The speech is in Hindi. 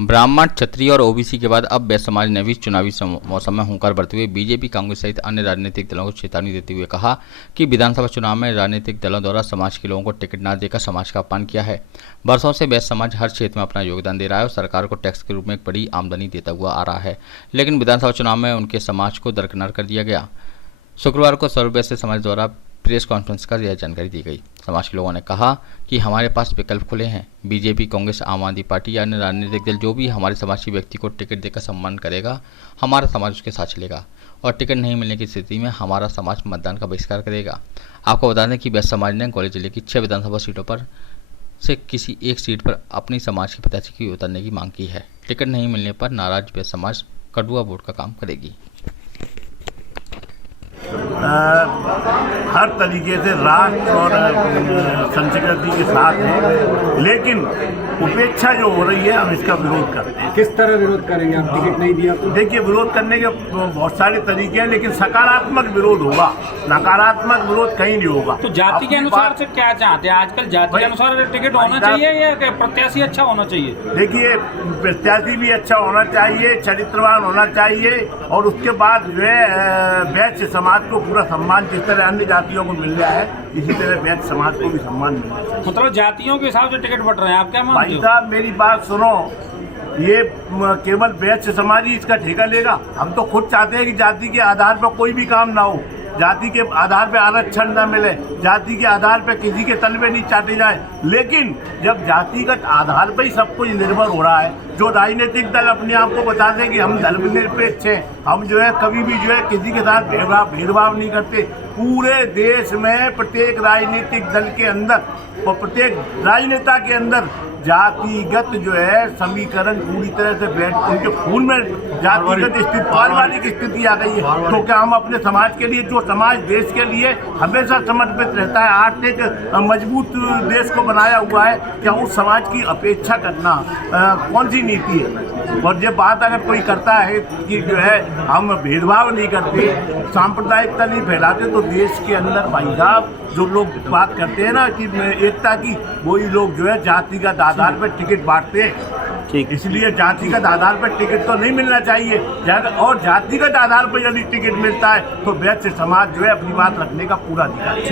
ब्राह्मण, क्षत्रिय और ओबीसी के बाद अब वैश्य समाज ने भी चुनावी मौसम में हुंकार भरते हुए बीजेपी, कांग्रेस सहित अन्य राजनीतिक दलों को चेतावनी देते हुए कहा कि विधानसभा चुनाव में राजनीतिक दलों द्वारा समाज के लोगों को टिकट न देकर समाज का अपमान किया है। वर्षों से वैश्य समाज हर क्षेत्र में अपना योगदान दे रहा है और सरकार को टैक्स के रूप में एक बड़ी आमदनी देता हुआ आ रहा है, लेकिन विधानसभा चुनाव में उनके समाज को दरकिनार कर दिया गया। शुक्रवार को सर्व वैश्य समाज द्वारा प्रेस कॉन्फ्रेंस कर यह जानकारी दी गई। समाज के लोगों ने कहा कि हमारे पास विकल्प खुले हैं। बीजेपी, कांग्रेस, आम आदमी पार्टी या अन्य राजनीतिक दल जो भी हमारे समाज के व्यक्ति को टिकट देकर सम्मान करेगा, हमारा समाज उसके साथ चलेगा और टिकट नहीं मिलने की स्थिति में हमारा समाज मतदान का बहिष्कार करेगा। आपको बता दें कि वैश्य समाज ने ग्वालियर जिले की 6 विधानसभा सीटों पर से किसी एक सीट पर अपनी समाज के प्रत्याशी की उतारने की मांग की है। टिकट नहीं मिलने पर नाराज वैश्य समाज कड़वा वोट का काम करेगी। हर तरीके से राष्ट्र और संस्कृति के साथ है, लेकिन उपेक्षा जो हो रही है हम इसका विरोध करते हैं। किस तरह विरोध करेंगे आप? टिकट नहीं दिया तो? देखिए, विरोध करने के बहुत सारे तरीके हैं, लेकिन सकारात्मक विरोध होगा, नकारात्मक विरोध कहीं नहीं होगा। तो जाति के अनुसार से क्या चाहते हैं? आजकल जाति के अनुसार टिकट होना चाहिए या प्रत्याशी अच्छा होना चाहिए? देखिए, प्रत्याशी भी अच्छा होना चाहिए, चरित्रवान होना चाहिए और उसके बाद जो है वैश्य समाज को पूरा सम्मान जिस तरह अन्य जातियों को मिल रहा है, इसी तरह वैश्य समाज को भी सम्मान मिलना चाहिए। मतलब जातियों के हिसाब से टिकट बट रहे हैं, आप क्या मानते हो? भाई साहब, मेरी बात सुनो, ये केवल वैश्य समाज ही इसका ठेका लेगा? हम तो खुद चाहते हैं कि जाति के आधार पर कोई भी काम ना हो, जाति के आधार पे आरक्षण न मिले, जाति के आधार पे किसी के तलवे नहीं चाटे जाए। लेकिन जब जातिगत आधार पर ही सब कुछ निर्भर हो रहा है, जो राजनीतिक दल अपने आप को बताते हैं कि हम धर्मनिरपेक्ष हैं, हम जो है कभी भी जो है किसी के साथ भेदभाव नहीं करते, पूरे देश में प्रत्येक राजनीतिक दल के अंदर और प्रत्येक राजनेता के अंदर जातिगत जो है समीकरण पूरी तरह से बैठ, उनके खून में जातिगत स्थिति, पारिवारिक स्थिति आ गई है। तो क्या हम अपने समाज के लिए, जो समाज देश के लिए हमेशा समर्पित रहता है, आर्थिक मजबूत देश को बनाया हुआ है, क्या उस समाज की अपेक्षा करना कौन सी नीति है? और ये बात अगर कोई करता है कि जो है हम भेदभाव नहीं करते, सांप्रदायिकता नहीं फैलाते, तो देश के अंदर भाई साहब जो लोग बात करते हैं ना कि एकता की, वही लोग जो है जातिगत आधार पर टिकट बांटते हैं। इसलिए जातिगत आधार पर टिकट तो नहीं मिलना चाहिए, और जातिगत आधार पर यदि टिकट मिलता है तो वैश्य समाज जो है अपनी बात रखने का पूरा अधिकार है।